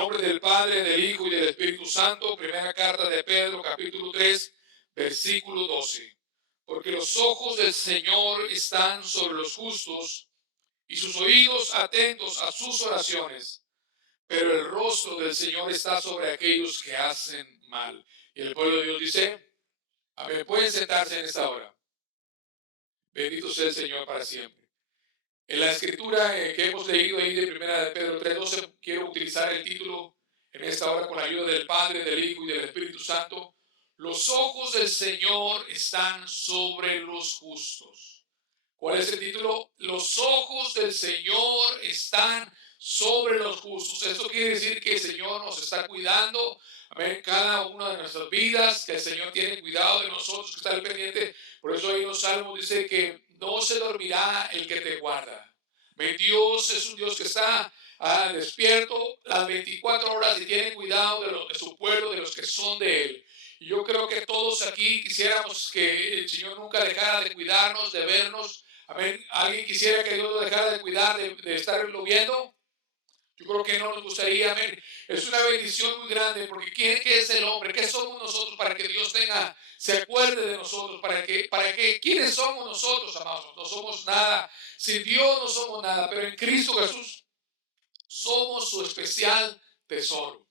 nombre del Padre, del Hijo y del Espíritu Santo. Primera carta de Pedro, capítulo 3, versículo 12. Porque los ojos del Señor están sobre los justos y sus oídos atentos a sus oraciones. Pero el rostro del Señor está sobre aquellos que hacen mal. Y el pueblo de Dios dice, amén. Pueden sentarse en esta hora. Bendito sea el Señor para siempre. En la escritura que hemos leído ahí de Primera de Pedro 3:12, quiero utilizar el título en esta hora con la ayuda del Padre, del Hijo y del Espíritu Santo. Los ojos del Señor están sobre los justos. ¿Cuál es el título? Los ojos del Señor están sobre los justos. Esto quiere decir que el Señor nos está cuidando, amén, cada una de nuestras vidas, que el Señor tiene cuidado de nosotros, que está al pendiente. Por eso ahí en los Salmos dice que no se dormirá el que te guarda. Amén. Dios es un Dios que está despierto las 24 horas y tiene cuidado de su pueblo, de los que son de Él. Y yo creo que todos aquí quisiéramos que el Señor nunca dejara de cuidarnos, de vernos. Amén. ¿Alguien quisiera que Dios lo dejara de cuidar, de estarlo viendo? Yo creo que no nos gustaría. Amén. Es una bendición muy grande, porque ¿qué es el hombre? ¿Qué somos nosotros para que Dios se acuerde de nosotros? ¿Quiénes somos nosotros, amados? No somos nada. Sin Dios no somos nada, pero en Cristo Jesús somos su especial tesoro.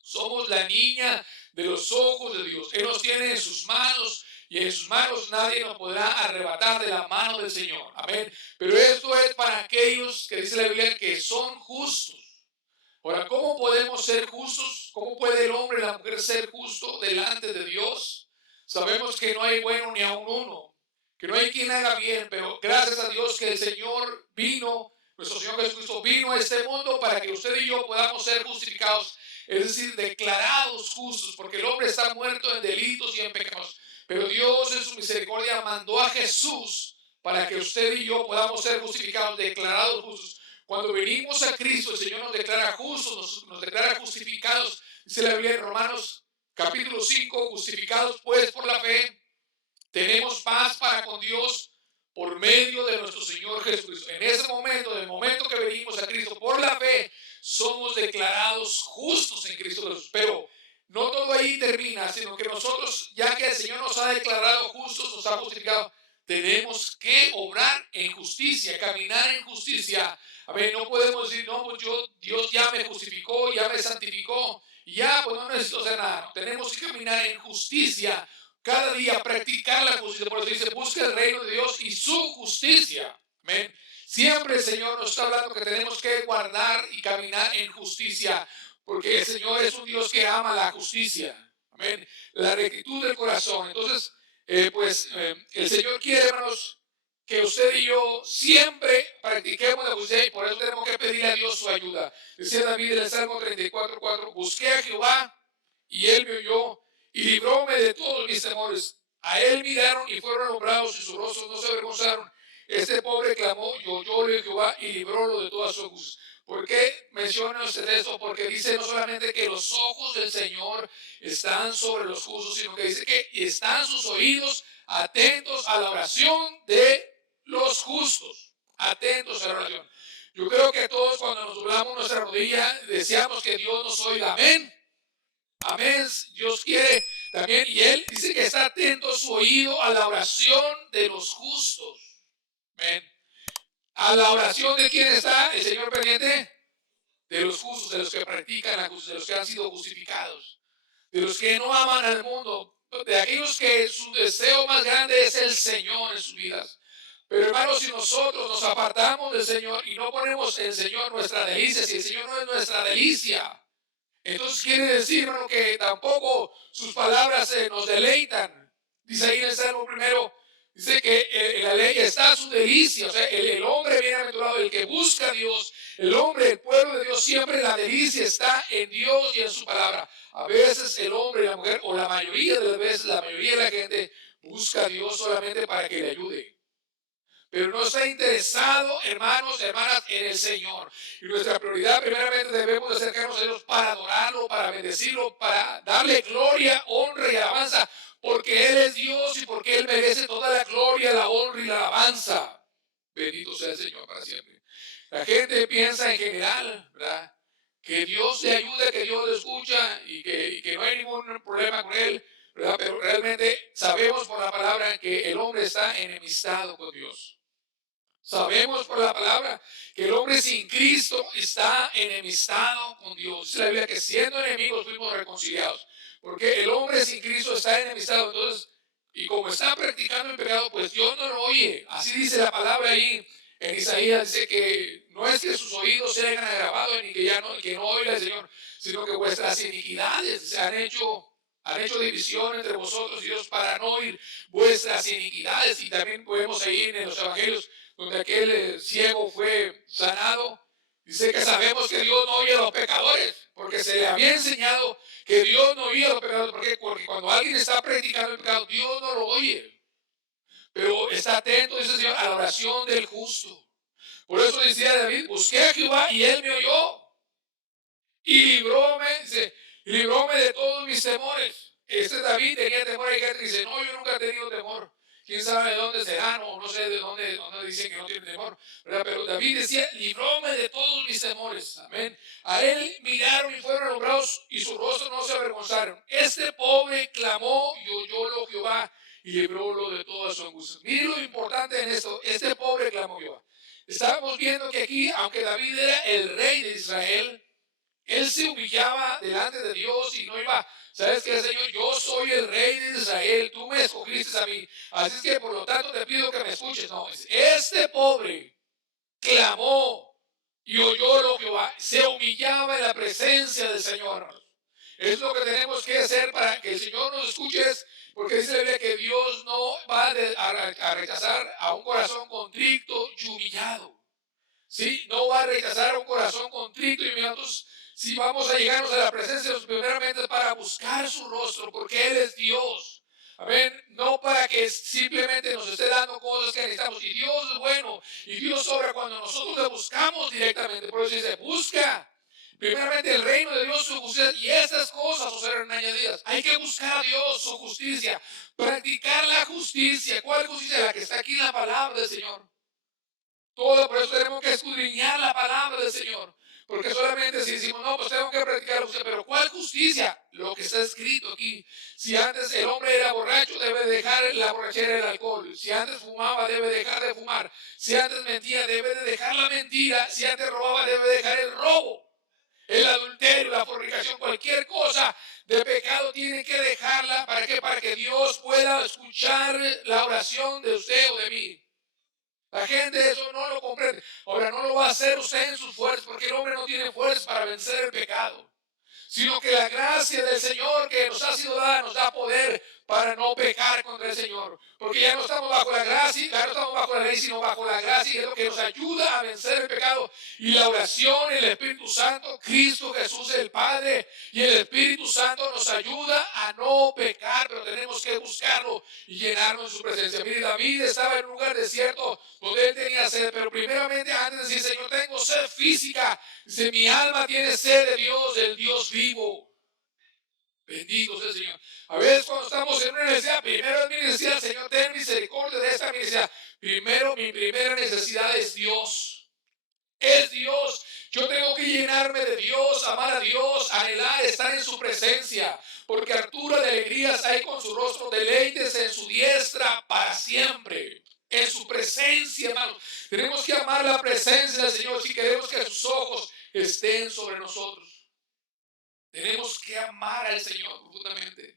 Somos la niña de los ojos de Dios. Él nos tiene en sus manos y en sus manos nadie nos podrá arrebatar de la mano del Señor. Amén. Pero esto es para aquellos que dice la Biblia que son justos. Ahora, ¿cómo podemos ser justos? ¿Cómo puede el hombre y la mujer ser justo delante de Dios? Sabemos que no hay bueno ni aun uno, que no hay quien haga bien, pero gracias a Dios que el Señor vino, nuestro Señor Jesucristo vino a este mundo para que usted y yo podamos ser justificados, es decir, declarados justos, porque el hombre está muerto en delitos y en pecados. Pero Dios en su misericordia mandó a Jesús para que usted y yo podamos ser justificados, declarados justos. Cuando venimos a Cristo, el Señor nos declara justos, nos declara justificados. Dice la Biblia en Romanos capítulo 5, justificados pues por la fe, tenemos paz para con Dios por medio de nuestro Señor Jesucristo. En ese momento, en el momento que venimos a Cristo por la fe, somos declarados justos en Cristo Jesús. Pero no todo ahí termina, sino que nosotros, ya que el Señor nos ha declarado justos, nos ha justificado, tenemos que obrar en justicia, caminar en justicia. A ver, no podemos decir, no, pues Dios ya me justificó, ya me santificó, y ya, pues no necesito hacer nada. Tenemos que caminar en justicia, cada día practicar la justicia. Por eso dice, busca el reino de Dios y su justicia. Amén. Siempre el Señor nos está hablando que tenemos que guardar y caminar en justicia, porque el Señor es un Dios que ama la justicia. Amén. La rectitud del corazón. Entonces, el Señor quiere, hermanos, que usted y yo siempre practiquemos la justicia, y por eso tenemos que pedirle a Dios su ayuda. Decía David en el Salmo 34:4, busqué a Jehová y él me oyó y libróme de todos mis temores. A él miraron y fueron nombrados y sus rostros no se avergonzaron. Este pobre clamó y oyóle a Jehová y librólo de todas sus angustias. ¿Por qué menciona usted esto? Porque dice no solamente que los ojos del Señor están sobre los justos, sino que dice que están sus oídos atentos a la oración de los justos. Atentos a la oración. Yo creo que todos cuando nos doblamos nuestra rodilla deseamos que Dios nos oiga. Amén. Amén. Dios quiere también, y Él dice que está atento su oído a la oración de los justos. Amén. A la oración de quién está el Señor pendiente, de los justos, de los que practican la justicia, de los que han sido justificados, de los que no aman al mundo, de aquellos que su deseo más grande es el Señor en sus vidas. Pero hermanos, si nosotros nos apartamos del Señor y no ponemos el Señor nuestra delicia, si el Señor no es nuestra delicia, entonces quiere decir, hermano, que tampoco sus palabras nos deleitan. Dice ahí en el Salmo primero, dice que en la ley está su delicia. O sea, el hombre bienaventurado, el que busca a Dios, el hombre, el pueblo de Dios, siempre la delicia está en Dios y en su palabra. A veces el hombre y la mujer, o la mayoría de las veces, la mayoría de la gente busca a Dios solamente para que le ayude. Pero no está interesado, hermanos, hermanas, en el Señor. Y nuestra prioridad, primeramente, debemos acercarnos a Dios para adorarlo, para bendecirlo, para darle gloria, honra y alabanza, porque Él es Dios y porque Él merece toda la gloria, la honra y la alabanza. Bendito sea el Señor para siempre. La gente piensa en general, ¿verdad? que Dios le ayuda, que Dios le escucha y que no hay ningún problema con él, ¿verdad? Pero realmente sabemos por la palabra que el hombre está enemistado con Dios. Sabemos por la palabra que el hombre sin Cristo está enemistado con Dios. Dice la Biblia que siendo enemigos fuimos reconciliados. Porque el hombre sin Cristo está enemistado. Entonces, y como está practicando el pecado, pues Dios no lo oye. Así dice la palabra ahí en Isaías. Dice que no es que sus oídos se hayan agravado ni que no oiga el Señor, sino que vuestras iniquidades se han hecho división entre vosotros y Dios para no oír vuestras iniquidades. Y también podemos ir en los evangelios donde aquel ciego fue sanado. Dice que sabemos que Dios no oye a los pecadores, porque se le había enseñado que Dios no oye a los pecadores. Porque cuando alguien está practicando el pecado, Dios no lo oye. Pero está atento, dice el Señor, a la oración del justo. Por eso decía David, busqué a Jehová y él me oyó. Y libróme de todos mis temores. Este David tenía temor. Hay gente que dice, no, yo nunca he tenido temor. Quién sabe de dónde será, no sé de dónde dicen que no tiene temor, ¿verdad? Pero David decía, libróme de todos mis temores. Amén. A él miraron y fueron alumbrados y su rostro no se avergonzaron. Este pobre clamó y oyólo Jehová y librólo de todas sus angustias. Miren lo importante en esto. Este pobre clamó Jehová. Estábamos viendo que aquí, aunque David era el rey de Israel, él se humillaba delante de Dios y no iba, ¿sabes qué, Señor? Yo soy el rey de Israel, tú me escogiste a mí, así es que por lo tanto te pido que me escuches. No, este pobre clamó y oyó lo que se humillaba en la presencia del Señor. Es lo que tenemos que hacer para que el Señor nos escuche, porque dice la Biblia que Dios no va a rechazar a un corazón contrito y humillado. ¿Sí? No va a rechazar un corazón contrito y humillado. Si vamos a llegarnos a la presencia de Dios, primeramente para buscar su rostro, porque Él es Dios. Amén. No para que simplemente nos esté dando cosas que necesitamos. Y Dios es bueno. Y Dios obra cuando nosotros le buscamos directamente. Por eso dice, busca primeramente el reino de Dios, su justicia. Y estas cosas os serán añadidas. Hay que buscar a Dios, su justicia. Practicar la justicia. ¿Cuál justicia? La que está aquí en la palabra del Señor. Todo, por eso tenemos que escudriñar la palabra del Señor. Porque solamente si decimos, no, pues tengo que practicar la justicia. Pero ¿cuál justicia? Lo que está escrito aquí. Si antes el hombre era borracho, debe dejar la borrachera y el alcohol. Si antes fumaba, debe dejar de fumar. Si antes mentía, debe de dejar la mentira. Si antes robaba, debe dejar el robo. El adulterio, la fornicación, cualquier cosa de pecado tiene que dejarla. ¿Para qué? Para que Dios pueda escuchar la oración de usted o de mí. La gente eso no lo comprende. Ahora no lo va a hacer usted en sus fuerzas, porque el hombre no tiene fuerzas para vencer el pecado, sino que la gracia del Señor que nos ha sido dada nos da poder para no pecar contra el Señor, porque ya no estamos bajo la gracia, ya no estamos bajo la ley, sino bajo la gracia, y es lo que nos ayuda a vencer el pecado. Y la oración, el Espíritu Santo, Cristo Jesús el Padre y el Espíritu Santo nos ayuda a no pecar, pero tenemos que buscarlo y llenarnos de su presencia. Mire, David estaba en un lugar desierto donde él tenía sed, pero primeramente antes de decir, Señor, tengo sed física, dice, mi alma tiene sed de Dios, del Dios vivo. Bendito sea el Señor. A veces cuando estamos en una necesidad, primero es mi necesidad, Señor, ten misericordia de esta necesidad. Primero, mi primera necesidad es Dios. Es Dios. Yo tengo que llenarme de Dios, amar a Dios, anhelar estar en su presencia, porque altura de alegrías hay con su rostro, deleites en su diestra para siempre. En su presencia, hermanos. Tenemos que amar la presencia del Señor si queremos que sus ojos estén sobre nosotros. Tenemos que amar al Señor profundamente.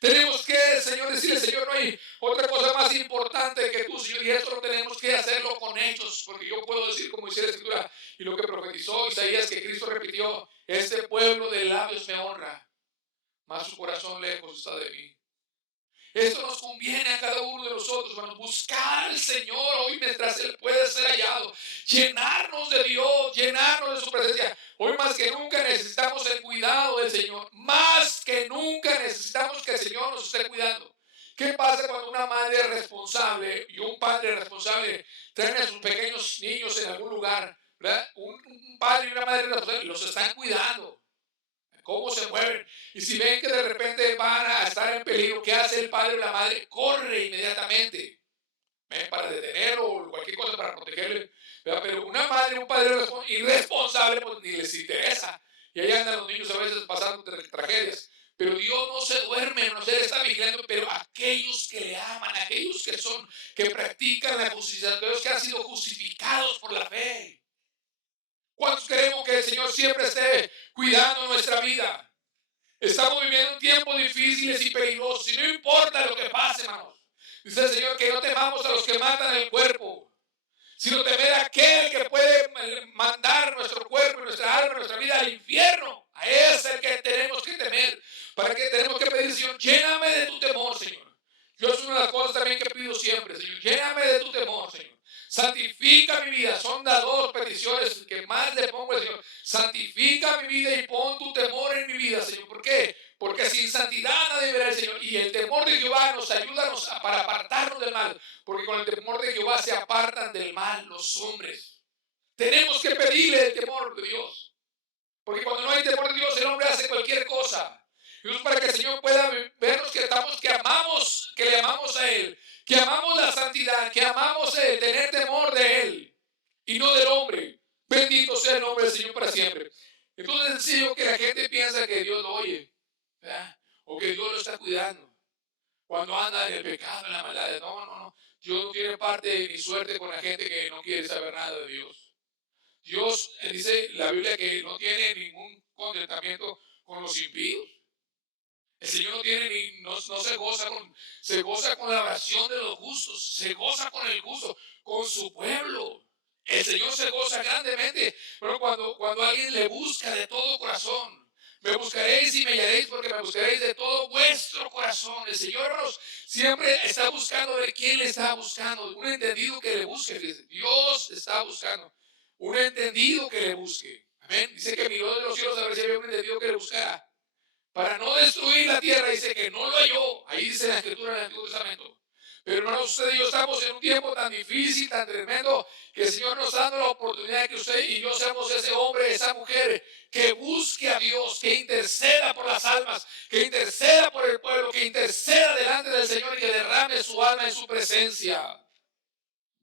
Tenemos que, Señor, decirle, Señor, no hay otra cosa más importante que tú, Señor, y esto lo tenemos que hacerlo con hechos, porque yo puedo decir, como dice la Escritura, y lo que profetizó Isaías, que Cristo repitió, este pueblo de labios me honra, mas su corazón lejos está de mí. Esto nos conviene a cada uno de nosotros, hermanos, buscar al Señor hoy mientras Él puede ser hallado, llenarnos de Dios, llenarnos de su presencia. Hoy más que nunca necesitamos el cuidado del Señor, más que nunca necesitamos que el Señor nos esté cuidando. ¿Qué pasa cuando una madre responsable y un padre responsable traen a sus pequeños niños en algún lugar, ¿verdad? Un padre y una madre responsable los están cuidando. Cómo se mueven, y si ven que de repente van a estar en peligro, ¿qué hace el padre o la madre? Corre inmediatamente para detenerlo o cualquier cosa para protegerle. Pero una madre o un padre irresponsable, pues ni les interesa. Señor siempre esté cuidando nuestra vida. Estamos viviendo un tiempo difíciles y peligrosos y no importa lo que pase, hermanos. Dice el Señor que no temamos a los que matan el cuerpo, sino temer a aquel que puede mandar nuestro cuerpo, nuestra alma, nuestra vida al infierno. A ese es el que tenemos que temer. Para que tenemos que pedir, Señor, lléname de tu temor, Señor. Yo es una de las cosas también que pido siempre, Señor, lléname de tu temor, Señor. Santifica mi vida. Son las dos peticiones que más le pongo al Señor. Santifica mi vida y pon tu temor en mi vida, Señor. ¿Por qué? Porque sin santidad nadie verá al Señor. Y el temor de Jehová nos ayuda para apartarnos del mal. Porque con el temor de Jehová se apartan del mal los hombres. Tenemos que pedirle el temor de Dios. Porque cuando no hay temor de Dios, el hombre hace cualquier cosa. Y es para que el Señor pueda vernos que amamos, que le amamos a Él, que amamos la santidad, que amamos a Él, tener temor de Él y no del hombre. Bendito sea el nombre del Señor para siempre. Entonces es sencillo que la gente piensa que Dios lo oye, ¿verdad? O que Dios lo está cuidando. Cuando anda en el pecado, en la maldad, no. Dios no tiene parte ni suerte con la gente que no quiere saber nada de Dios. Dios dice la Biblia que no tiene ningún contentamiento con los impíos. El Señor no tiene no se goza con la oración de los justos, se goza con el justo, con su pueblo. El Señor se goza grandemente, pero cuando alguien le busca de todo corazón, me buscaréis y me hallaréis porque me buscaréis de todo vuestro corazón. El Señor, hermanos, siempre está buscando ver quién le está buscando, un entendido que le busque. Dios está buscando un entendido que le busque. Amén. Dice que miró de los cielos a ver si había un entendido que le buscara. Para no destruir la tierra, dice que no lo halló. Ahí dice la Escritura del Antiguo Testamento. Pero hermanos, usted y yo estamos en un tiempo tan difícil, tan tremendo, que el Señor nos está dando la oportunidad de que usted y yo seamos ese hombre, esa mujer, que busque a Dios, que interceda por las almas, que interceda por el pueblo, que interceda delante del Señor y que derrame su alma en su presencia.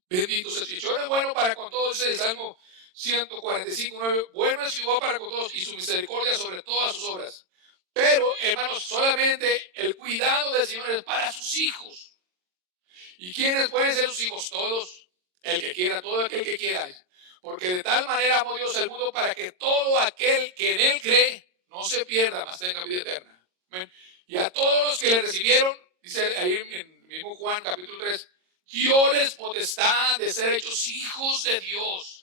Bendito sea el Señor. Es bueno para con todos, el Salmo 145:9. Bueno es Jehová para con todos y su misericordia sobre todas sus obras. Pero, hermanos, solamente el cuidado del Señor es para sus hijos. ¿Y quiénes pueden ser sus hijos? Todos. El que quiera, todo aquel que quiera. Porque de tal manera amó Dios el mundo para que todo aquel que en Él cree no se pierda, mas tenga vida eterna. ¿Amén? Y a todos los que le recibieron, dice ahí en mismo Juan capítulo 3, dioles potestad de ser hechos hijos de Dios.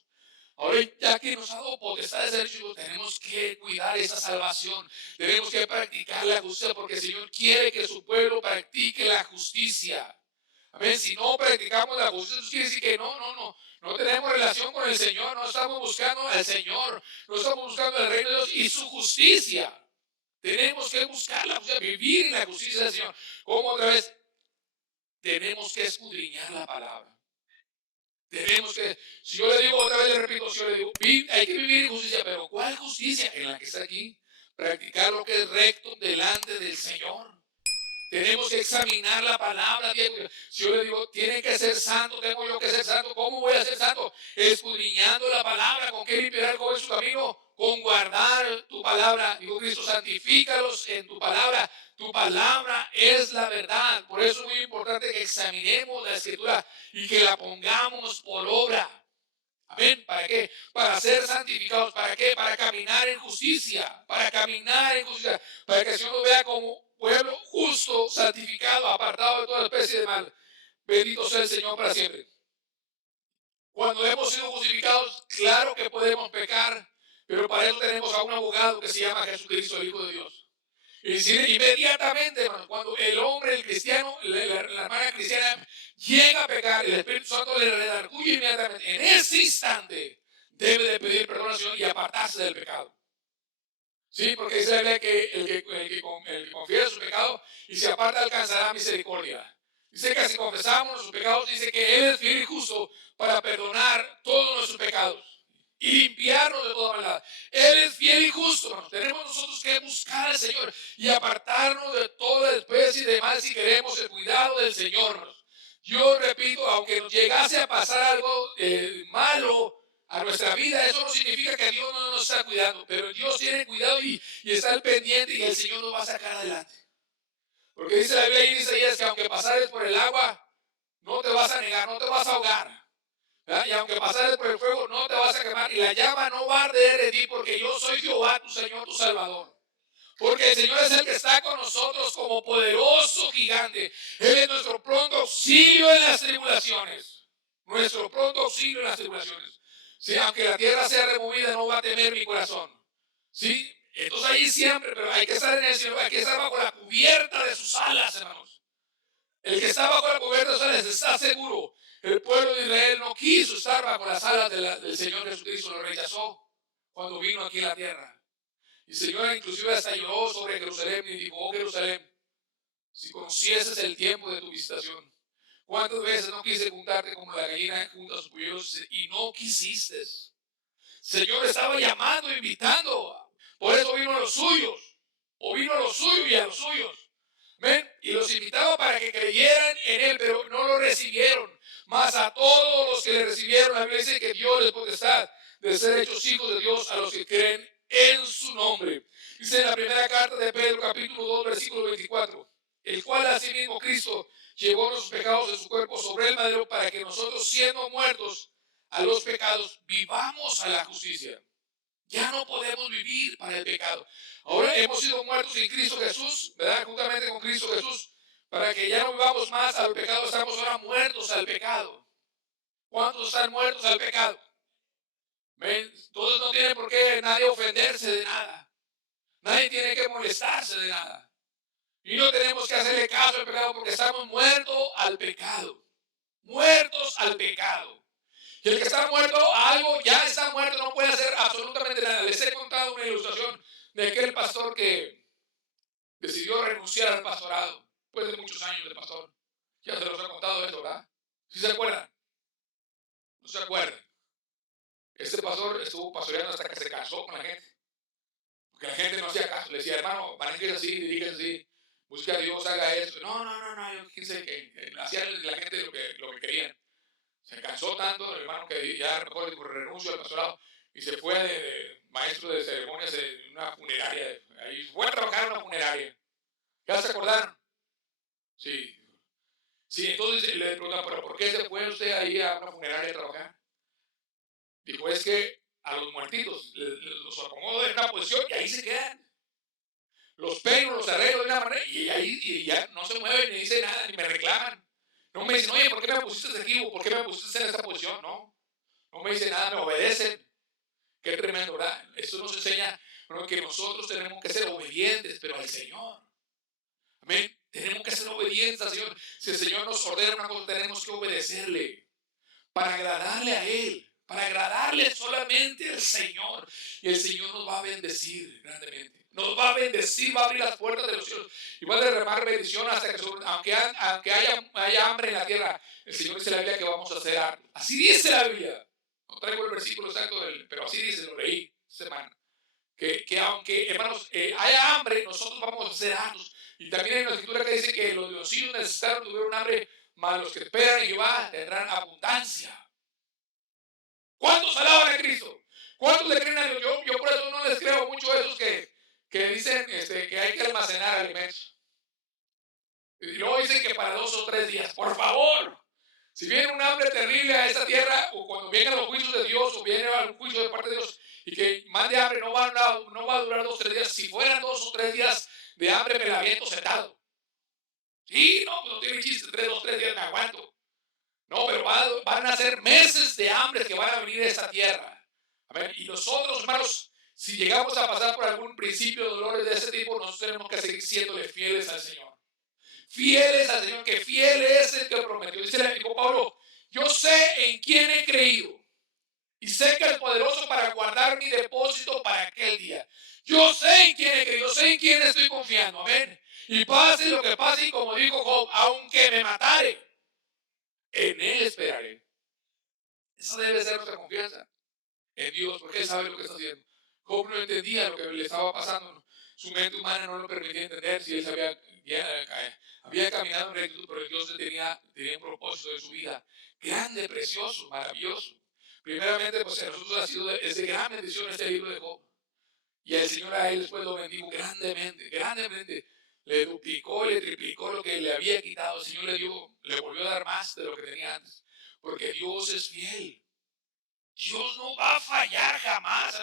Ahora, ya que nos ha dado potestad de ser hijos, tenemos que cuidar esa salvación. Tenemos que practicar la justicia porque el Señor quiere que su pueblo practique la justicia. Amén. Si no practicamos la justicia, eso quiere decir que no tenemos relación con el Señor, no estamos buscando al Señor, no estamos buscando el reino de Dios y su justicia. Tenemos que buscar la justicia, vivir en la justicia del Señor. ¿Cómo otra vez? Tenemos que escudriñar la palabra. Tenemos que, si yo le digo otra vez, le repito, si yo le digo, hay que vivir en justicia, pero ¿cuál justicia? En la que está aquí. Practicar lo que es recto delante del Señor. Tenemos que examinar la palabra. Si yo le digo, tiene que ser santo, tengo yo que ser santo. ¿Cómo voy a ser santo? Escudriñando la palabra. ¿Con qué limpiará el joven su camino? Con guardar tu palabra. Dijo Cristo, santifícalos en tu palabra. Tu palabra es la verdad. Por eso es muy importante que examinemos la Escritura y que la pongamos por obra. Amén. ¿Para qué? Para ser santificados. ¿Para qué? Para caminar en justicia. Para caminar en justicia. Para que el Señor nos vea como pueblo justo, santificado, apartado de toda especie de mal. Bendito sea el Señor para siempre. Cuando hemos sido justificados, claro que podemos pecar, pero para eso tenemos a un abogado que se llama Jesucristo, el Hijo de Dios. Y decir, inmediatamente, hermano, cuando el hombre, el cristiano, la hermana cristiana llega a pecar, el Espíritu Santo le redarguye inmediatamente. En ese instante debe de pedir perdón al Señor y apartarse del pecado. Sí, porque dice la Biblia que el que confiesa su pecado y se aparta alcanzará misericordia. Dice que si confesamos nuestros pecados, dice que Él es fiel y justo para perdonar todos nuestros pecados y limpiarnos de toda maldad. Él es fiel y justo, hermanos. Tenemos nosotros que buscar al Señor y apartarnos de toda especie de mal si queremos el cuidado del Señor, hermanos. Yo repito, aunque nos llegase a pasar algo malo a nuestra vida, eso no significa que Dios no nos está cuidando, pero Dios tiene cuidado y está al pendiente y el Señor nos va a sacar adelante. Porque dice la Biblia en Isaías que aunque pasares por el agua, no te vas a negar, no te vas a ahogar. ¿verdad? Y aunque pasares por el fuego, no te vas a quemar, y la llama no va a arder de ti, porque yo soy Jehová, tu Señor, tu Salvador. Porque el Señor es el que está con nosotros como poderoso gigante. Él es nuestro pronto auxilio en las tribulaciones. Nuestro pronto auxilio en las tribulaciones. Sí, aunque la tierra sea removida, no va a temer mi corazón. Sí, entonces ahí siempre, pero hay que estar en el cielo, hay que estar bajo la cubierta de sus alas, hermanos. El que está bajo la cubierta de sus alas está seguro. El pueblo de Israel no quiso estar bajo las alas del Señor Jesucristo, lo rechazó cuando vino aquí a la tierra. Y el Señor inclusive hasta lloró sobre Jerusalén y dijo: oh Jerusalén, si conocieses el tiempo de tu visitación, ¿cuántas veces no quise juntarte como la gallina junta a sus polluelos y no quisiste? El Señor estaba llamando, invitando. Por eso vino a los suyos, o vino a los suyos y a los suyos. ¿Ven? Y los invitaba para que creyeran en Él, pero no lo recibieron. Mas a todos los que le recibieron, la Biblia dice que Dios les potestad de ser hechos hijos de Dios a los que creen en su nombre. Dice en la primera carta de Pedro, capítulo 2, versículo 24, el cual asimismo Cristo llevó los pecados de su cuerpo sobre el madero para que nosotros, siendo muertos a los pecados, vivamos a la justicia. Ya no podemos vivir para el pecado. Ahora hemos sido muertos en Cristo Jesús, ¿verdad? Juntamente con Cristo Jesús, para que ya no vivamos más al pecado, estamos ahora muertos al pecado. ¿Cuántos están muertos al pecado? ¿Ven? Entonces no tiene por qué nadie ofenderse de nada. Nadie tiene que molestarse de nada. Y no tenemos que hacerle caso al pecado porque estamos muertos al pecado. Muertos al pecado. Y el que está muerto a algo ya está muerto, no puede hacer absolutamente nada. Les he contado una ilustración de aquel pastor que decidió renunciar al pastorado después de muchos años de pastor. Ya se los he contado esto, ¿verdad? ¿Sí se acuerdan? ¿No se acuerdan? Este pastor estuvo pastoreando hasta que se cansó con la gente. Porque la gente no hacía caso. Le decía: hermano, maneje así, dirige así, busque a Dios, haga esto. No, yo quise que hacía la gente lo que querían. Se cansó tanto el hermano que ya mejor dijo: renuncio al pastorado, y se fue de maestro de ceremonias en una funeraria. Ahí fue a trabajar en una funeraria. ¿Ya se acordaron? Sí. Sí, entonces le preguntan: ¿pero por qué se fue usted ahí a una funeraria a trabajar? Dijo: es que a los muertitos los acomodo en una posición y ahí se quedan. Los peino, los arreglo de una manera y ahí y ya no se mueven ni dicen nada, ni me reclaman. No me dicen: oye, ¿por qué me pusiste aquí? ¿O por qué me pusiste en esta posición? No me dicen nada, me obedecen. Qué tremendo, ¿verdad? Esto nos enseña, bueno, que nosotros tenemos que ser obedientes, pero al Señor. Amén. Tenemos que ser obedientes al Señor. Si el Señor nos ordena una cosa, tenemos que obedecerle para agradarle a Él, para agradarle solamente al Señor. Y el Señor nos va a bendecir grandemente. Nos va a bendecir, va a abrir las puertas de los cielos y va a derramar bendición hasta que, aunque haya hambre en la tierra, el Señor dice en la Biblia que vamos a hacer hambre. Así dice la Biblia. No traigo el versículo exacto, pero así dice, lo leí esta semana. Que aunque, hermanos, haya hambre, nosotros vamos a ser hartos. Y también hay una escritura que dice que los hijos necesitaron, tuvieron hambre, mas los que esperan en Jehová tendrán abundancia. ¿Cuántos alaban a Cristo? ¿Cuántos le creen a Dios? Yo por eso no les creo mucho a esos que dicen que hay que almacenar alimentos. Y luego dicen que para 2 o 3 días. Por favor, si viene un hambre terrible a esta tierra, o cuando vengan los juicios de Dios, o viene algún juicio de parte de Dios, y que mande hambre, no va a durar 2 o 3 días. Si fueran 2 o 3 días de hambre, me la aviento sentado. Sí, no, pues no tiene chiste, 2 o 3 días me aguanto. No, pero van a ser meses de hambre que van a venir a esta tierra. Amén. Y nosotros, hermanos, si llegamos a pasar por algún principio de dolores de ese tipo, nosotros tenemos que seguir siéndole fieles al Señor. Fieles al Señor, que fiel es el que prometió. Dijo Pablo: yo sé en quién he creído y sé que es poderoso para guardar mi depósito para aquel día. Yo sé en quién he creído, yo sé en quién estoy confiando. Amén. Y pase lo que pase, y como dijo Job, aunque me matare, en Él esperaré. Esa debe ser nuestra confianza en Dios, porque Él sabe lo que está haciendo. Job no entendía lo que le estaba pasando. Su mente humana no lo permitía entender si él había caminado en rectitud, pero Dios tenía un propósito de su vida grande, precioso, maravilloso. Primeramente, pues a nosotros ha sido de gran bendición este libro de Job. Y el Señor a él después lo bendijo grandemente, grandemente. Le duplicó y le triplicó lo que le había quitado. El Señor le volvió a dar más de lo que tenía antes. porque Dios es fiel. Dios no va a fallar jamás.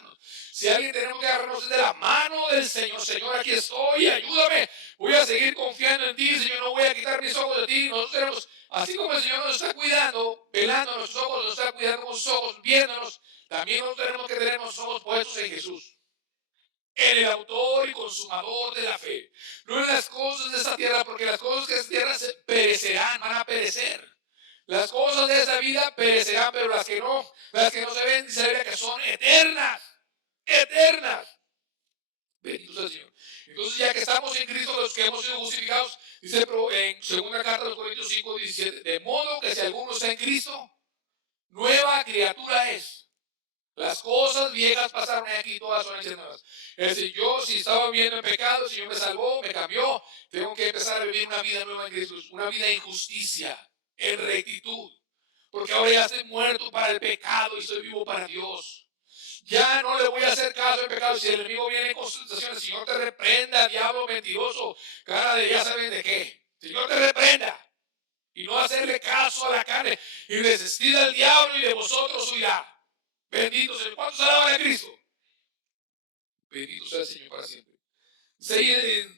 Si alguien tenemos que agarrarnos de la mano del Señor, Señor, aquí estoy, ayúdame. Voy a seguir confiando en ti, Señor, no voy a quitar mis ojos de ti. Nosotros tenemos, así como el Señor nos está cuidando, velando nuestros ojos, nos está cuidando con sus ojos, viéndonos, también nosotros tenemos que tener nuestros ojos puestos en Jesús, en el autor y consumador de la fe. No en las cosas de esta tierra, porque las cosas de esta tierra perecerán, van a perecer. Las cosas de esa vida perecerán, pero las que no se ven, dice la Biblia que son eternas, eternas. Bendito sea el Señor. Entonces, ya que estamos en Cristo, los que hemos sido justificados, dice en segunda carta de los Corintios 5, 17, de modo que si alguno está en Cristo, nueva criatura es. Las cosas viejas pasaron y aquí todas son hechas nuevas. Es decir, yo si estaba viviendo en pecado, el Señor me salvó, me cambió, tengo que empezar a vivir una vida nueva en Cristo, una vida en justicia, en rectitud, porque ahora ya estoy muerto para el pecado y estoy vivo para Dios. Ya no le voy a hacer caso al pecado. Si el enemigo viene con consultación, el Señor te reprenda, diablo mentiroso, cara de ya saben de qué. El Señor te reprenda. Y no hacerle caso a la carne y resistir al diablo y de vosotros huirá. Bendito sea. ¿Cuántos alaban a Cristo? Bendito sea el Señor para siempre.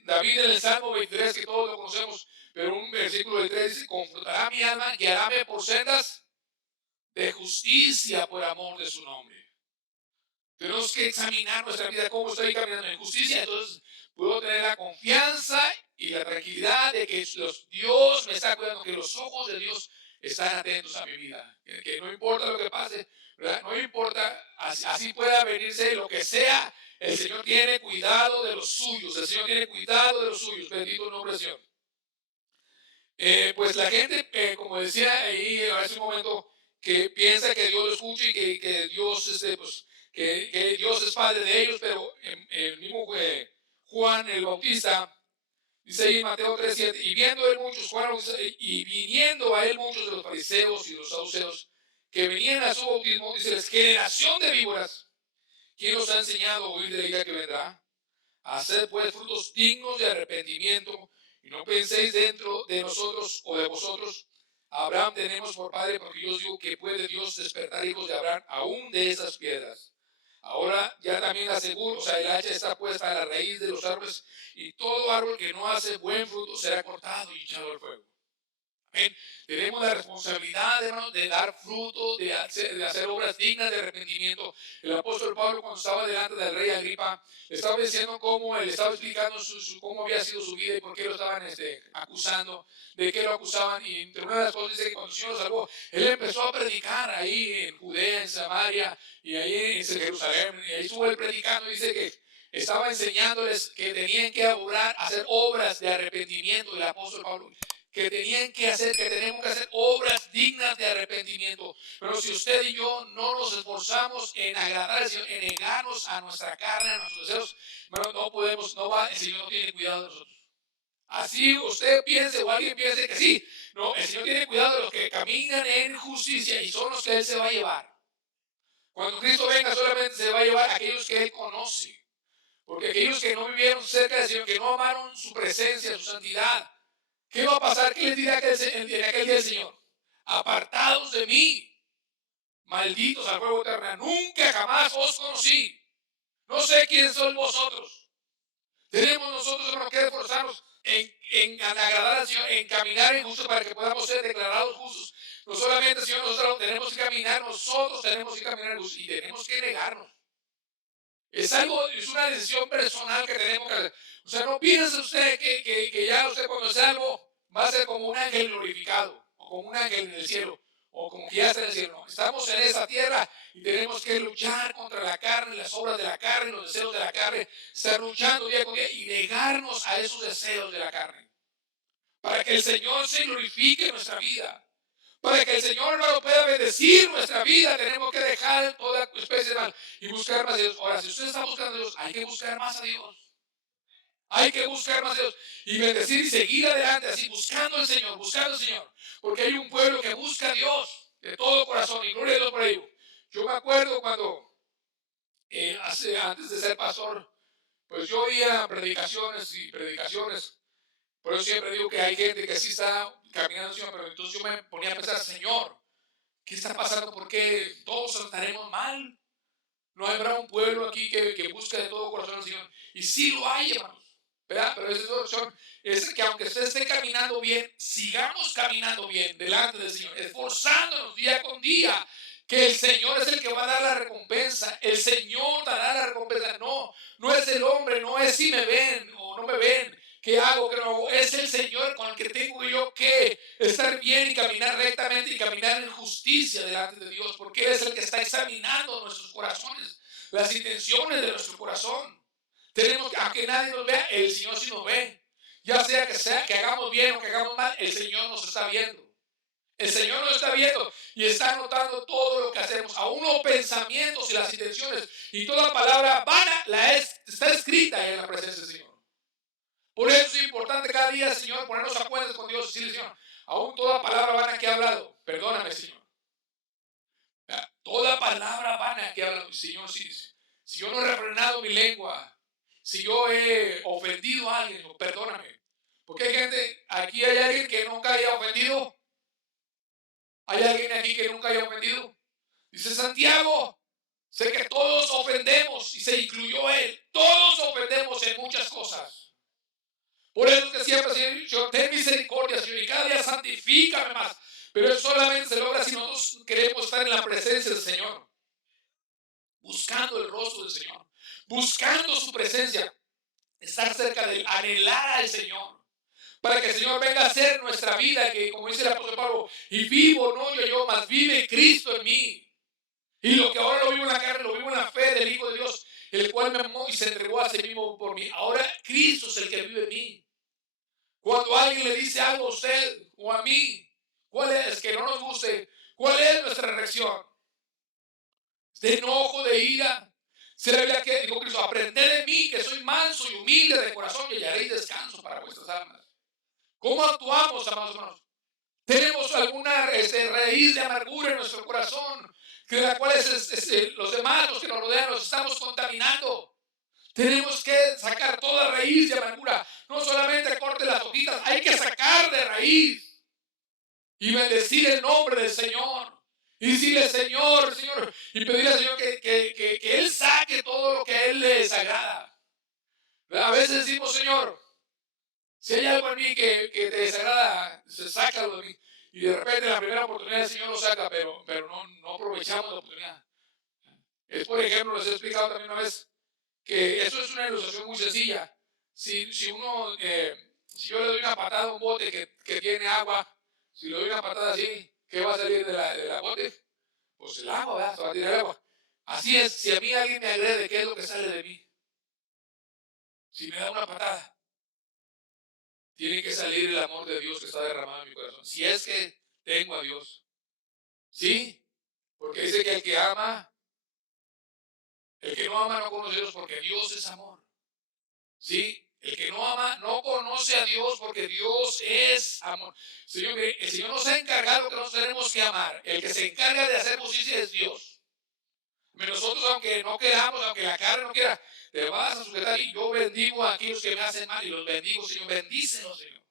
David en el Salmo 23, que todos lo conocemos, pero un versículo de 3 dice: confortará mi alma, guiaráme por sendas de justicia por amor de su nombre. Tenemos que examinar nuestra vida, cómo estoy caminando en justicia. Entonces puedo tener la confianza y la tranquilidad de que Dios me está cuidando, que los ojos de Dios están atentos a mi vida, que no importa lo que pase, ¿verdad? No importa, así pueda venirse lo que sea, el Señor tiene cuidado de los suyos, el Señor tiene cuidado de los suyos. Bendito el nombre del Señor. Pues la gente, como decía ahí hace un momento, que piensa que Dios lo escucha y que Dios pues, que Dios es padre de ellos, pero el mismo Juan el Bautista dice ahí en Mateo 3:7, y viendo él muchos, y viniendo a él muchos de los fariseos y los saduceos que venían a su bautismo, dice: generación de víboras, ¿quién os ha enseñado a oír de la ira que vendrá? Haced pues frutos dignos de arrepentimiento, y no penséis dentro de nosotros o de vosotros: Abraham tenemos por padre, porque yo os digo que puede Dios despertar hijos de Abraham aún de esas piedras. Ahora ya también aseguro, o sea, el hacha está puesta a la raíz de los árboles, y todo árbol que no hace buen fruto será cortado y echado al fuego. Amén. Tenemos la responsabilidad, hermanos, de dar fruto, de hacer obras dignas de arrepentimiento. El apóstol Pablo, cuando estaba delante del rey Agripa, le estaba diciendo cómo él estaba explicando cómo había sido su vida y por qué lo estaban acusando, de qué lo acusaban. Y entre una de las cosas dice que cuando el Señor lo salvó, él empezó a predicar ahí en Judea, en Samaria y ahí en Jerusalén. Y ahí estuvo él predicando. Dice que estaba enseñándoles que tenían que hacer obras de arrepentimiento. El apóstol Pablo, que tenían que hacer, que tenemos que hacer obras dignas de arrepentimiento. Pero si usted y yo no nos esforzamos en agradar al Señor, en negarnos a nuestra carne, a nuestros deseos, bueno, no podemos, no va, el Señor no tiene cuidado de nosotros. Así usted piense o alguien piense que sí, no, el Señor tiene cuidado de los que caminan en justicia y son los que Él se va a llevar. Cuando Cristo venga, solamente se va a llevar a aquellos que Él conoce. Porque aquellos que no vivieron cerca del Señor, que no amaron su presencia, su santidad, ¿qué va a pasar? ¿Qué les dirá en aquel día el Señor? Apartados de mí, malditos al fuego eterno, nunca jamás os conocí. No sé quiénes sois vosotros. Tenemos nosotros, hermanos, que esforzarnos en agradar al Señor, en caminar en justo para que podamos ser declarados justos. No solamente, Señor, nosotros tenemos que caminar, nosotros tenemos que caminar en justo y tenemos que negarnos. Es una decisión personal que tenemos que hacer. O sea, no piense usted que ya usted cuando es salvo va a ser como un ángel glorificado, o como un ángel en el cielo, o como que ya está en el cielo. No, estamos en esa tierra y tenemos que luchar contra la carne, las obras de la carne, los deseos de la carne, estar luchando día con día y negarnos a esos deseos de la carne. Para que el Señor se glorifique en nuestra vida. Para que el Señor, hermano, pueda bendecir nuestra vida, tenemos que dejar toda especie de mal y buscar más a Dios. Ahora, si usted está buscando a Dios, hay que buscar más a Dios. Hay que buscar más a Dios y bendecir y seguir adelante, así buscando al Señor, buscando al Señor. Porque hay un pueblo que busca a Dios de todo corazón y gloria a Dios por ello. Yo me acuerdo cuando, antes de ser pastor, pues yo oía predicaciones y predicaciones. Por eso siempre digo que hay gente que sí está caminando, Señor, pero entonces yo me ponía a pensar: Señor, ¿Qué está pasando? ¿Por qué todos estaremos mal? No habrá un pueblo aquí que busque de todo corazón al Señor. Y sí lo hay, hermanos. ¿Verdad? Pero esa es la opción. Es que aunque usted esté caminando bien, sigamos caminando bien delante del Señor, esforzándonos día con día, que el Señor es el que va a dar la recompensa. El Señor dará la recompensa. No, no es el hombre, no es si me ven o no me ven. ¿Qué hago? ¿Qué no hago? Es el Señor con el que tengo yo que estar bien y caminar rectamente y caminar en justicia delante de Dios, porque Él es el que está examinando nuestros corazones, las intenciones de nuestro corazón. Tenemos que, aunque nadie nos vea, el Señor sí nos ve. Ya sea que hagamos bien o que hagamos mal, el Señor nos está viendo. El Señor nos está viendo y está notando todo lo que hacemos, aún los pensamientos y las intenciones, y toda palabra vana está escrita en la presencia del Señor. Por eso es importante cada día, Señor, ponernos a cuentas con Dios y decirle, Señor, aún toda palabra vana que he hablado, perdóname, Señor. Toda palabra vana que he hablado, Señor, si yo no he refrenado mi lengua, si yo he ofendido a alguien, perdóname. Porque hay gente, aquí hay alguien que nunca haya ofendido. ¿Hay alguien aquí que nunca haya ofendido? Dice Santiago, sé que todos ofendemos, y se incluyó él, todos ofendemos en muchas cosas. Por eso es que siempre, Señor, ten misericordia, Señor, y cada día santifícame más. Pero eso solamente se logra si nosotros queremos estar en la presencia del Señor, buscando el rostro del Señor, buscando su presencia, estar cerca de él, anhelar al Señor, para que el Señor venga a hacer nuestra vida, que como dice el apóstol Pablo, y vivo no yo, mas vive Cristo en mí. Y lo que ahora lo vivo en la carne, lo vivo en la fe del Hijo de Dios, el cual me amó y se entregó a sí mismo por mí. Ahora Cristo es el que vive en mí. Cuando alguien le dice algo a usted o a mí, ¿cuál es? Que no nos guste, ¿cuál es nuestra reacción? ¿De enojo, de ira? Se le había que dijo Cristo, aprended de mí, que soy manso y humilde de corazón, y hallaréis descanso para vuestras almas. ¿Cómo actuamos, amados hermanos? ¿Tenemos alguna raíz de amargura en nuestro corazón, que de la cual los demás, los que nos rodean, los estamos contaminando? Tenemos que sacar toda raíz de amargura. No solamente corte las hojitas, hay que sacar de raíz y bendecir el nombre del Señor. Y decirle, Señor, Señor, y pedirle al Señor que Él saque todo lo que a Él le desagrada. A veces decimos, Señor, si hay algo en mí que te desagrada, sácalo de mí. Y de repente la primera oportunidad el Señor lo saca, pero no aprovechamos la oportunidad. Es, por ejemplo, les he explicado también una vez que eso es una ilustración muy sencilla. Si yo le doy una patada a un bote que tiene agua, si le doy una patada así, ¿qué va a salir de la bote? Pues el agua, ¿verdad? Se va a tirar el agua. Así es, si a mí alguien me agrede, ¿qué es lo que sale de mí? Si me da una patada, tiene que salir el amor de Dios que está derramado en mi corazón. Si es que tengo a Dios. ¿Sí? Porque dice que el que no ama no conoce a Dios porque Dios es amor. ¿Sí? El que no ama no conoce a Dios porque Dios es amor. Señor, el Señor nos ha encargado que nos tenemos que amar. El que se encarga de hacer justicia es Dios. Pero nosotros, aunque no queramos, aunque la carne no quiera, te vas a sujetar y yo bendigo a aquellos que me hacen mal y los bendigo, Señor. Bendícelos, Señor.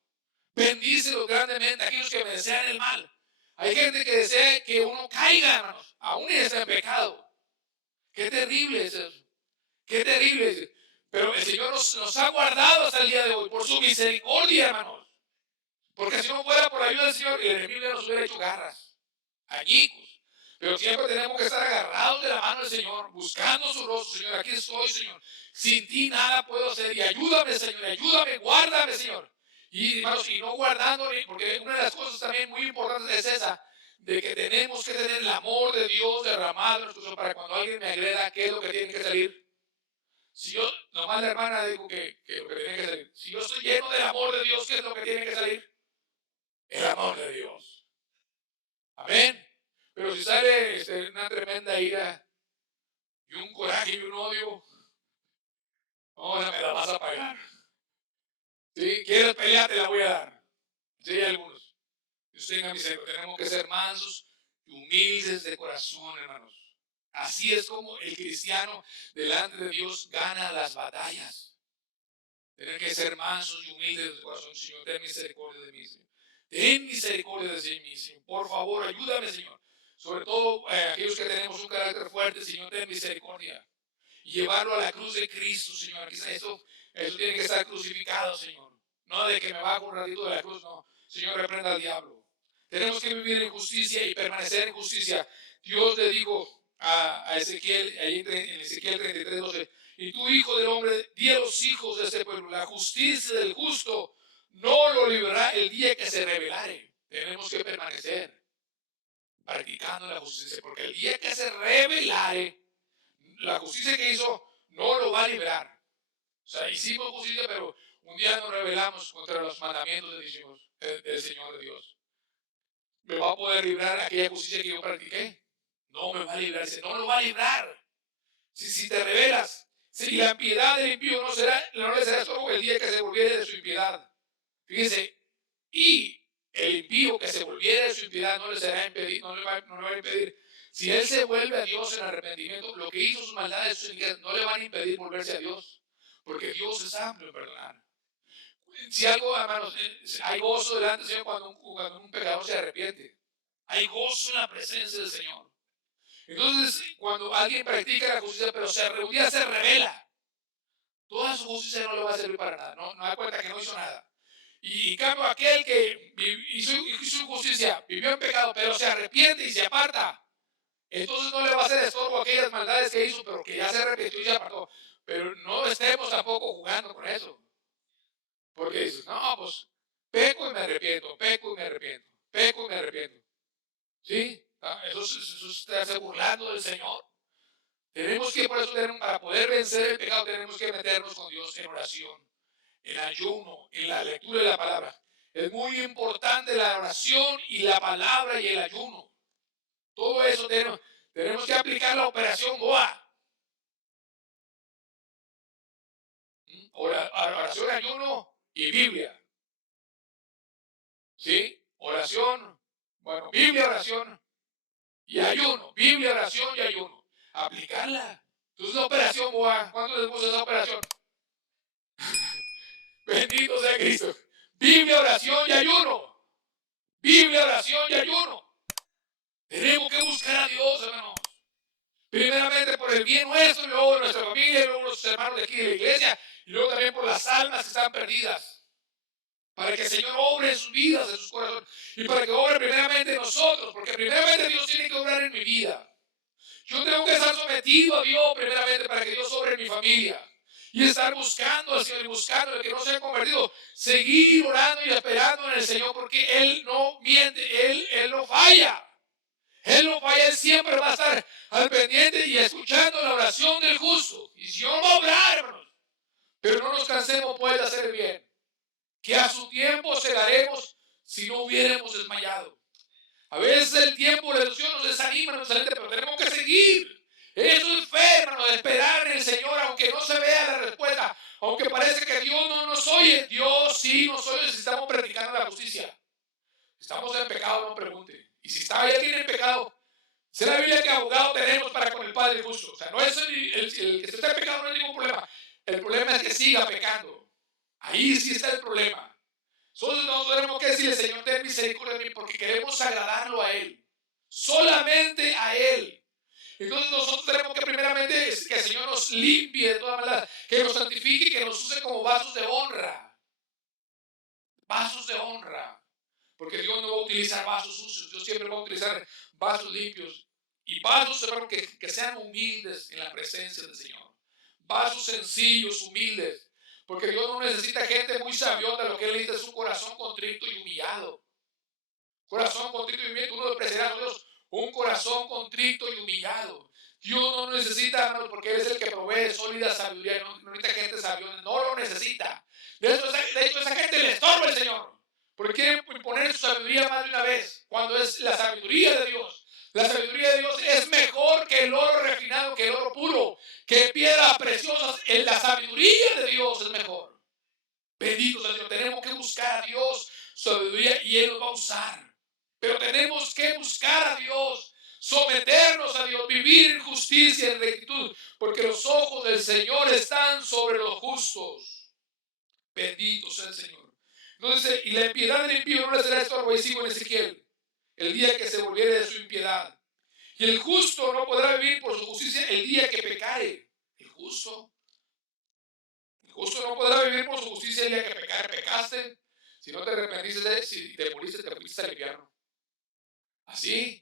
Bendícelos grandemente a aquellos que me desean el mal. Hay gente que desea que uno caiga, hermanos, aún está en pecado. Qué terrible es eso. Qué terrible es. Pero el Señor nos ha guardado hasta el día de hoy por su misericordia, hermanos. Porque si no fuera por la ayuda del Señor, el enemigo ya nos hubiera hecho garras, añicos. Pero siempre tenemos que estar agarrados de la mano del Señor, buscando su rostro. Señor, aquí estoy, Señor. Sin ti nada puedo hacer. Y ayúdame, Señor, ayúdame, guárdame, Señor. Y, hermanos, y no guardándole, porque una de las cosas también muy importantes es esa, de que tenemos que tener el amor de Dios derramado en nuestro corazón para cuando alguien me agreda, ¿qué es lo que tiene que salir? Si yo, nomás la hermana dijo que lo que tiene que salir. Si yo estoy lleno del amor de Dios, ¿qué es lo que tiene que salir? El amor de Dios. Amén. Pero si sale una tremenda ira y un coraje y un odio, no, me la vas a pagar. Si quieres pelear, te la voy a dar. Sí, hay algunos. Dios tenga misericordia. Tenemos que ser mansos y humildes de corazón, hermanos. Así es como el cristiano delante de Dios gana las batallas. Tener que ser mansos y humildes de corazón. Señor, ten misericordia de mí, Señor. Ten misericordia de mí, Señor. Por favor, ayúdame, Señor. sobre todo aquellos que tenemos un carácter fuerte, Señor, ten misericordia. Y llevarlo a la cruz de Cristo, Señor. Quizás eso tiene que estar crucificado, Señor. No de que me bajo un ratito de la cruz, no. Señor, reprenda al diablo. Tenemos que vivir en justicia y permanecer en justicia. Dios le dijo a Ezequiel, ahí en Ezequiel 33, 12, y tú, hijo del hombre, di a los hijos de este pueblo, la justicia del justo no lo librará el día que se revelare. Tenemos que permanecer practicando la justicia, porque el día que se revelare, la justicia que hizo no lo va a liberar. O sea, hicimos justicia, pero un día nos rebelamos contra los mandamientos del Señor de Dios. ¿Me va a poder librar aquella justicia que yo practiqué? No me va a librar, no lo va a librar. Si te rebelas, si la impiedad del impío no le será estorbo el día que se volviere de su impiedad. Fíjense, y el impío que se volviere de su impiedad no le será impedido, no le va a impedir. Si él se vuelve a Dios en arrepentimiento, lo que hizo sus maldades, sus iniquidades, no le van a impedir volverse a Dios, porque Dios es amplio en perdonar. Si algo, hermanos, hay gozo delante del Señor cuando un pecador se arrepiente. Hay gozo en la presencia del Señor. Entonces, cuando alguien practica la justicia, pero un día se revela, toda su justicia no le va a servir para nada. No da cuenta que no hizo nada. Y en cambio, aquel que hizo justicia, vivió en pecado, pero se arrepiente y se aparta, entonces no le va a hacer estorbo a aquellas maldades que hizo, pero que ya se arrepintió y se apartó. Pero no estemos tampoco jugando con eso. Porque dices, no, pues peco y me arrepiento, peco y me arrepiento, peco y me arrepiento. ¿Sí? Eso está burlando del Señor. Tenemos que, por eso, para poder vencer el pecado, tenemos que meternos con Dios en oración, en ayuno, en la lectura de la palabra. Es muy importante la oración y la palabra y el ayuno. Todo eso tenemos que aplicar la operación BOA. Oración, ayuno y Biblia. ¿Sí? Oración, bueno, Biblia, oración y ayuno. Biblia, oración y ayuno. Aplicarla. Entonces, la operación BOA. ¿Cuánto les gusta esa operación? Bendito sea Cristo. Biblia, oración y ayuno. Biblia, oración y ayuno. Tenemos que buscar a Dios, hermanos. Primeramente por el bien nuestro, y luego de nuestra familia, y luego de los hermanos de aquí de la iglesia, y luego también por las almas que están perdidas. Para que el Señor obre en sus vidas, en sus corazones, y para que obre primeramente en nosotros, porque primeramente Dios tiene que obrar en mi vida. Yo tengo que estar sometido a Dios primeramente para que Dios obre en mi familia. Y estar buscando al Señor y buscando al que no se ha convertido. Seguir orando y esperando en el Señor, porque Él no miente, Él no falla. Él no falla, Él siempre va a estar al pendiente y escuchando la oración del justo. Y si yo no va a orar, hermanos, pero no nos cansemos pues de hacer bien, que a su tiempo cegaremos si no hubiéramos desmayado. A veces el tiempo de la ilusión nos desanima, nos desalenta, pero tenemos que seguir. Eso es fe, hermano, de esperar en el Señor, aunque no se vea la respuesta, aunque parece que Dios no nos oye. Dios sí nos oye si estamos practicando la justicia. Estamos en pecado, no pregunte. Y si está alguien en pecado, sé la Biblia que abogado tenemos para con el Padre justo. O sea, no es el que está en pecado, no hay ningún problema. El problema es que siga pecando. Ahí sí está el problema. Entonces nosotros tenemos que decirle, Señor, ten misericordia de mí, porque queremos agradarlo a Él. Solamente a Él. Entonces nosotros tenemos que primeramente que el Señor nos limpie de todas maneras, que nos santifique y que nos use como vasos de honra. Vasos de honra. Porque Dios no va a utilizar vasos sucios, Dios siempre va a utilizar vasos limpios. Y vasos, hermano, que sean humildes en la presencia del Señor. Vasos sencillos, humildes. Porque Dios no necesita gente muy sabiota, lo que Él necesita es un corazón contrito y humillado. Corazón contrito y humillado. Uno le ofrecerá a Dios un corazón contrito y humillado. Dios no necesita, hermanos, porque Él es el que provee sólida sabiduría. No necesita gente sabiota, no lo necesita. De hecho, esa gente le estorba al Señor. Porque quieren imponer su sabiduría más de una vez. Cuando es la sabiduría de Dios. La sabiduría de Dios es mejor que el oro refinado, que el oro puro, que piedras preciosas. En la sabiduría de Dios es mejor. Bendito sea Dios. Tenemos que buscar a Dios sabiduría y Él nos va a usar. Pero tenemos que buscar a Dios, someternos a Dios, vivir en justicia, en rectitud, porque los ojos del Señor están sobre los justos. Bendito sea el Señor. Entonces, y la impiedad del impío no le será estorbo, y sigo en Ezequiel, el día que se volviere de su impiedad. Y el justo no podrá vivir por su justicia el día que pecare. El justo no podrá vivir por su justicia el día que pecare. Pecaste, si no te arrepentiste, si te moriste, te fuiste al infierno. Así.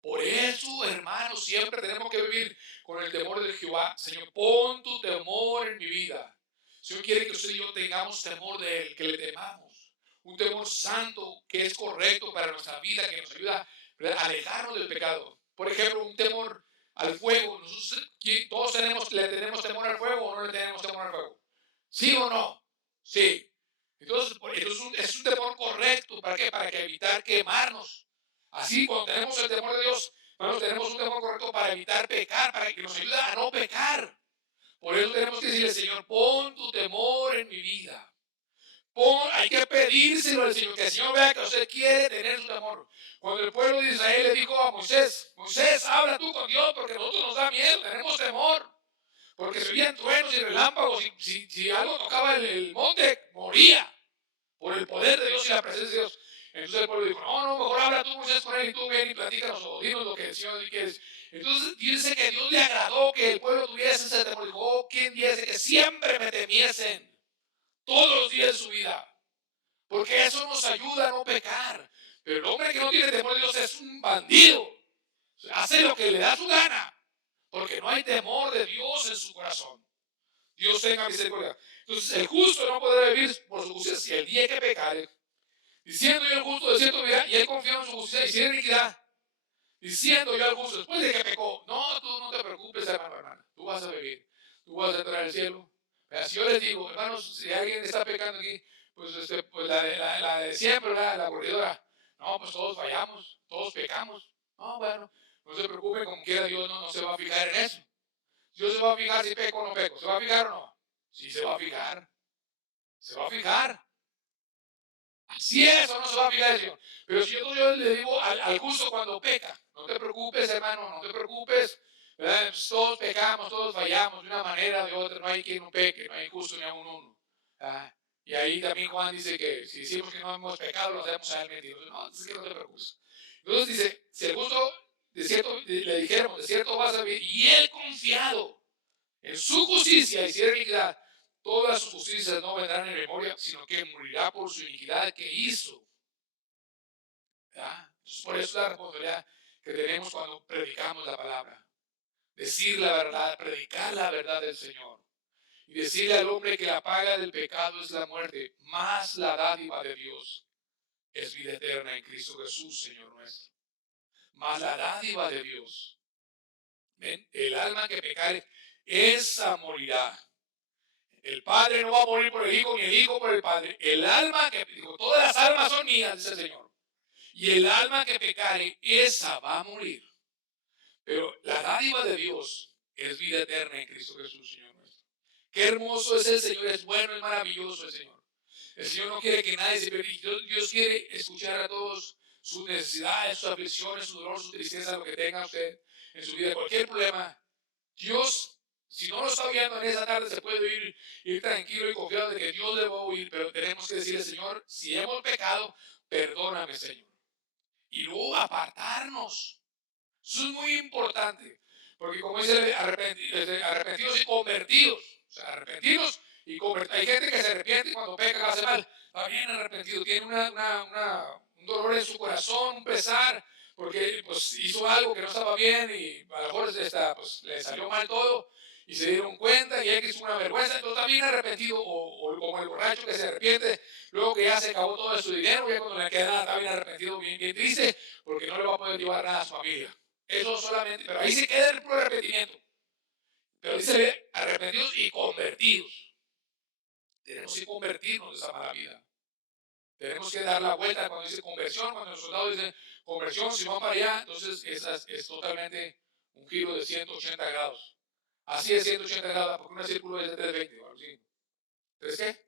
Por eso, hermanos, siempre tenemos que vivir con el temor de Jehová. Señor, pon tu temor en mi vida. Señor quiere que usted y yo tengamos temor de Él, que le temamos. Un temor santo que es correcto para nuestra vida, que nos ayuda a alejarnos del pecado. Por ejemplo, un temor al fuego. Nosotros todos le tenemos temor al fuego o no le tenemos temor al fuego. ¿Sí o no? Sí. Entonces es un temor correcto. ¿Para qué? Para evitar quemarnos. Así, cuando tenemos el temor de Dios, hermanos, tenemos un temor correcto para evitar pecar, para que nos ayude a no pecar. Por eso tenemos que decirle, Señor, pon tu temor en mi vida. Hay que pedírselo al Señor, que el Señor vea que usted quiere tener su temor. Cuando el pueblo de Israel le dijo a Moisés, Moisés, habla tú con Dios, porque a nosotros nos da miedo, tenemos temor. Porque se oían truenos y relámpagos, si algo tocaba el monte, moría. Por el poder de Dios y la presencia de Dios. Entonces el pueblo dijo, no, mejor habla tú, Moisés, con él y tú ven y platícanos o dinos lo que el Señor quiere. Entonces dice que Dios le agradó que el pueblo tuviese ese temor. Dijo, ¿quién dice que siempre me temiesen todos los días de su vida? Porque eso nos ayuda a no pecar. Pero el hombre que no tiene temor de Dios es un bandido. Hace lo que le da su gana. Porque no hay temor de Dios en su corazón. Dios tenga misericordia. Entonces el justo no podrá vivir por su justicia si el día que pecare. Diciendo yo al justo, de cierto vivirá, y él confió en su justicia y sin iniquidad. Diciendo yo al justo, después de que pecó, no, tú no te preocupes, hermana, tú vas a vivir, tú vas a entrar al cielo. Pero si yo les digo, hermanos, si alguien está pecando aquí, pues la de siempre, la aburridora, no, pues todos fallamos, todos pecamos. No, bueno, no se preocupen, como quiera, Dios no se va a fijar en eso. Dios se va a fijar si peco o no peco, ¿se va a fijar o no? Sí, se va a fijar, se va a fijar. Así es, o no se va a fijar el Señor. Pero si yo le digo al justo cuando peca, no te preocupes, hermano, no te preocupes. ¿Verdad? Todos pecamos, todos fallamos de una manera o de otra. No hay quien no peque, no hay justo ni a uno. ¿Ah? Y ahí también Juan dice que si decimos que no hemos pecado, lo hacemos a él mentiroso. No, entonces no te preocupes. Entonces dice, si el justo de cierto, le dijéramos, de cierto vas a vivir, y él confiado en su justicia hiciera iniquidad, todas sus justicias no vendrán en memoria, sino que morirá por su iniquidad que hizo. ¿Verdad? Entonces, por eso la responsabilidad que tenemos cuando predicamos la palabra. Decir la verdad, predicar la verdad del Señor. Y decirle al hombre que la paga del pecado es la muerte, más la dádiva de Dios es vida eterna en Cristo Jesús, Señor nuestro. Más la dádiva de Dios. ¿Ven? El alma que pecare, esa morirá. El Padre no va a morir por el Hijo, ni el Hijo por el Padre. El alma que, digo, todas las almas son mías, dice el Señor. Y el alma que pecare, esa va a morir. Pero la dádiva de Dios es vida eterna en Cristo Jesús, Señor nuestro. Qué hermoso es el Señor, es bueno, es maravilloso el Señor. El Señor no quiere que nadie se pierda. Dios quiere escuchar a todos sus necesidades, sus aflicciones, su dolor, su tristeza, lo que tenga usted en su vida, cualquier problema. Dios, si no lo está oyendo en esa tarde, se puede ir tranquilo y confiado de que Dios le va a oír, pero tenemos que decirle, Señor, si hemos pecado, perdóname, Señor. Y luego apartarnos. Eso es muy importante, porque como dice, arrepentidos y convertidos. O sea, arrepentidos y convertidos. Hay gente que se arrepiente cuando peca, que hace mal. Está bien arrepentido, tiene un dolor en su corazón, un pesar, porque pues, hizo algo que no estaba bien y a lo mejor pues, le salió mal todo y se dieron cuenta y él hizo una vergüenza. Entonces está bien arrepentido, o como el borracho que se arrepiente luego que ya se acabó todo su dinero, ya cuando le queda nada, está bien arrepentido, bien triste, porque no le va a poder llevar nada a su familia. Eso solamente, pero ahí se queda el puro arrepentimiento. Pero dice arrepentidos y convertidos. Tenemos que convertirnos de esa mala vida. Tenemos que dar la vuelta cuando dice conversión, cuando los soldados dicen conversión, si van para allá, entonces esa es totalmente un giro de 180 grados. Así es 180 grados, porque un círculo es de 320 o algo así. ¿3 qué?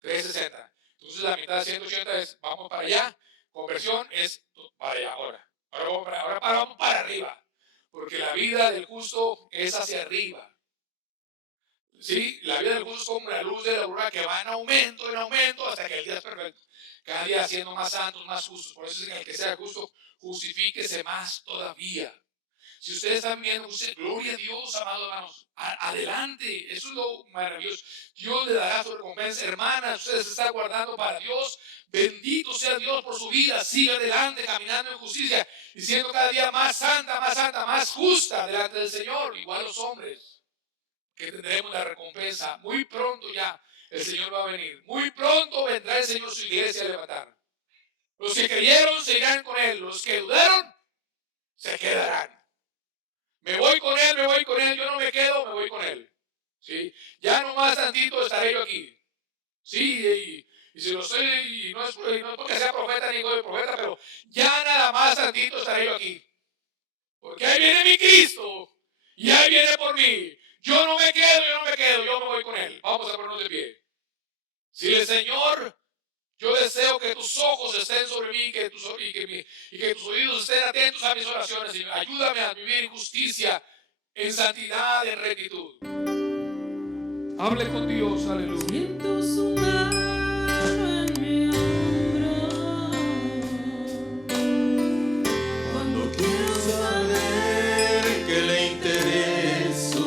360. Entonces la mitad de 180 es vamos para allá, conversión es para allá, ahora. Ahora vamos para arriba. Porque la vida del justo es hacia arriba. ¿Sí? La vida del justo es como la luz de la aurora que va en aumento, hasta que el día es perfecto. Cada día siendo más santos, más justos. Por eso es que el que sea justo justifíquese más todavía. Si ustedes están viendo, gloria a Dios, amados hermanos, adelante, eso es lo maravilloso. Dios le dará su recompensa. Hermanas, ustedes se están guardando para Dios. Bendito sea Dios por su vida. Siga adelante caminando en justicia y siendo cada día más santa, más justa delante del Señor. Igual los hombres, que tendremos la recompensa. Muy pronto ya el Señor va a venir. Muy pronto vendrá el Señor su iglesia a levantar. Los que creyeron se irán con Él. Los que dudaron se quedarán. Me voy con Él, yo no me quedo, me voy con Él. ¿Sí? Ya no más tantito estaré yo aquí. Sí, y si lo soy, y no es porque sea profeta ni hijo de profeta, pero ya nada más tantito estaré yo aquí. Porque ahí viene mi Cristo, y ahí viene por mí. Yo no me quedo, yo me voy con Él. Vamos a ponernos de pie. Si el Señor, yo deseo que tus ojos estén sobre mí y que tus oídos estén atentos a mis oraciones. Y ayúdame a vivir en justicia, en santidad, en rectitud. Hable con Dios, aleluya. Siento su mano en mi hombro cuando quiero saber que le intereso.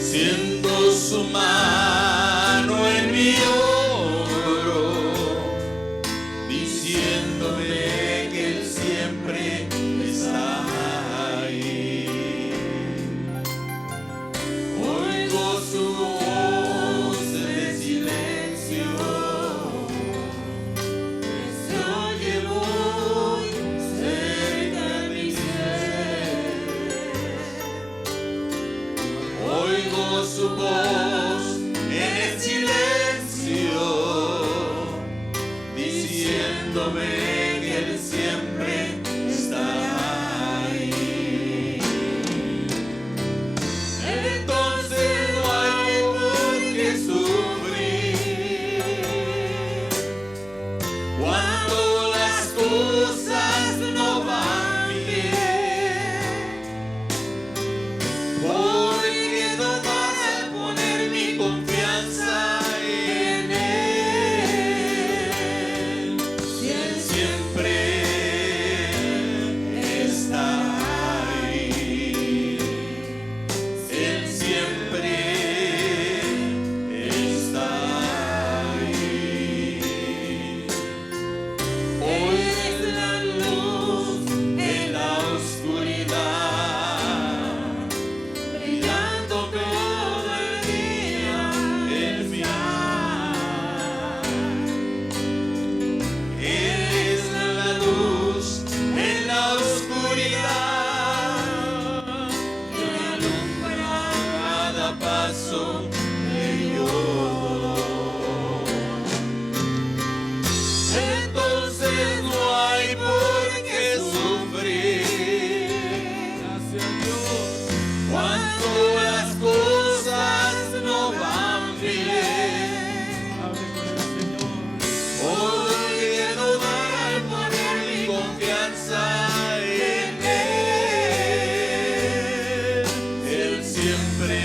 Siento su mano en mi hombro diciéndome que Él siempre está ahí. Oigo su voz en el silencio, se oye muy cerca de mi ser. Oigo su voz en el silencio, diciéndome que Él siempre está ahí. Entonces no hay por qué sufrir cuando las cosas no van bien, porque no vas a poner mi confianza en Él, si Él siempre está ahí. Él siempre está ahí. Hoy es la luz en la oscuridad, brillando todo el día en mi alma. Él es la luz en la oscuridad que me alumbra cada paso que yo doy. Entonces no hay por qué sufrir, gracias a Dios, cuando las cosas no van bien. Hable con el Señor. Porque no van a poner mi confianza en Él. Él siempre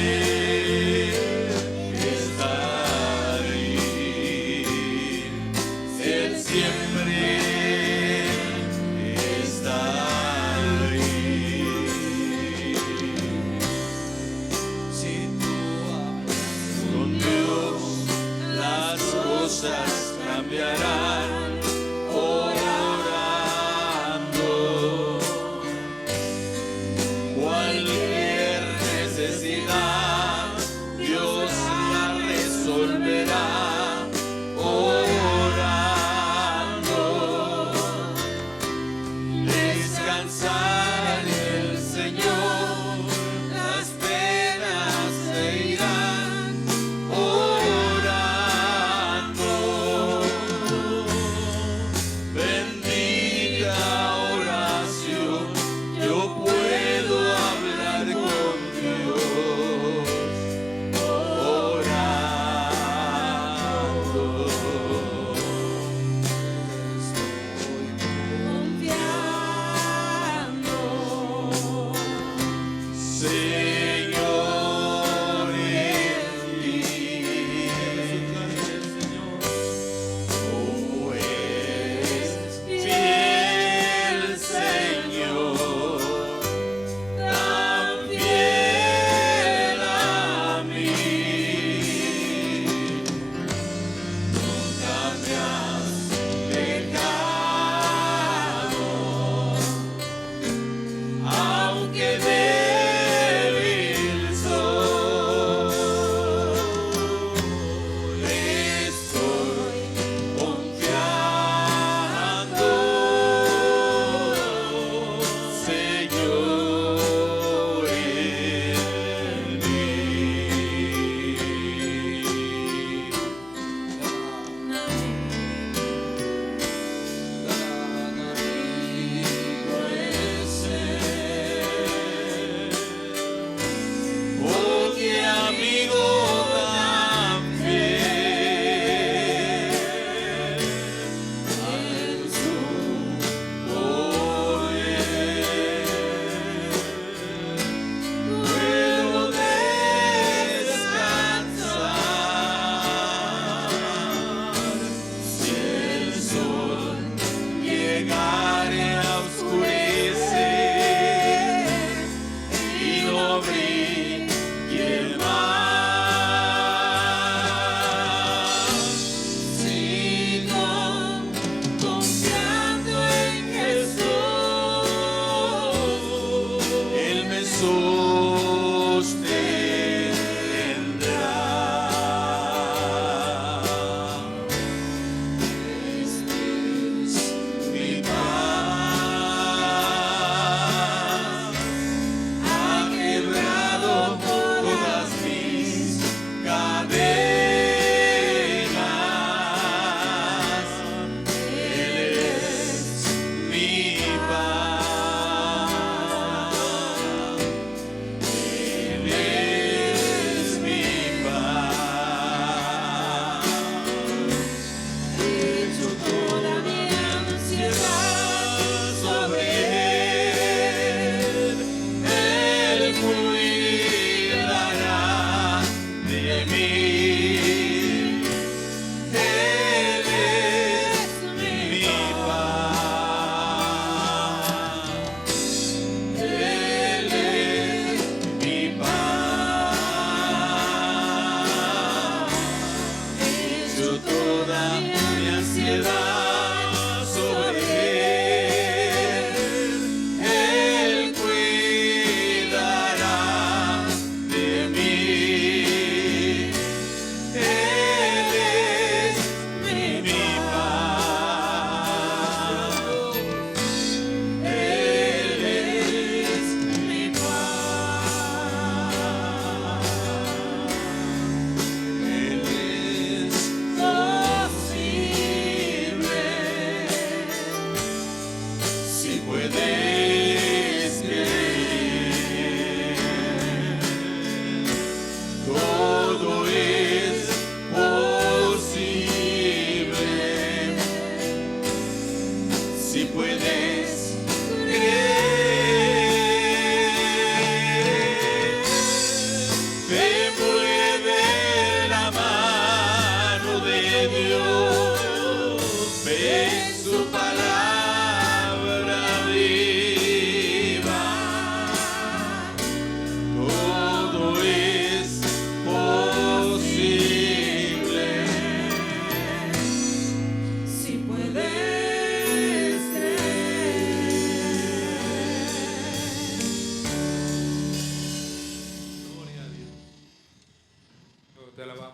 Te alabamos.